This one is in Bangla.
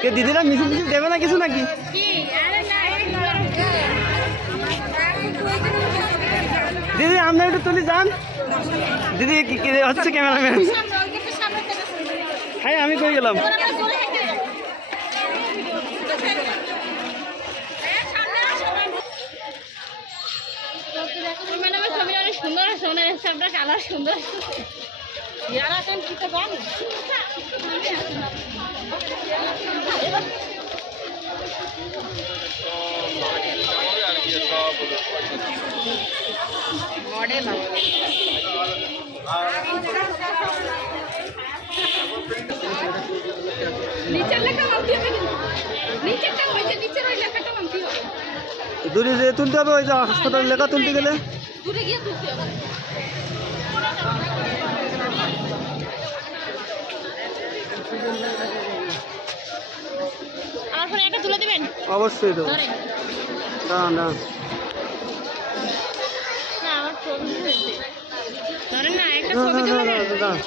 কে দিদিরা মিছিল মিছিল দেবে না কিছু নাকি? দিদি আপনার একটু তুলি, যান। দিদি হচ্ছে ক্যামেরাম্যান? হ্যাঁ আমি কই গেলাম? সুন্দর সবটা কালার সুন্দর। নিচের লেখা হবে নিচেরটা ওই যে নিচের ওই লেখাটা মানতে হবে দূরে যে তুলতে হবে ওই যে হাসপাতালের লেখা তুলতে গেলে। দূরে গিয়ে তুলতে হবে আমার ফোনে একটা তুলে দেবেন? অবশ্যই দাঁড়ান দাঁড়ান। না ধরেন না একটা দাঁড়ান ছবি তুলে দাঁড়ান।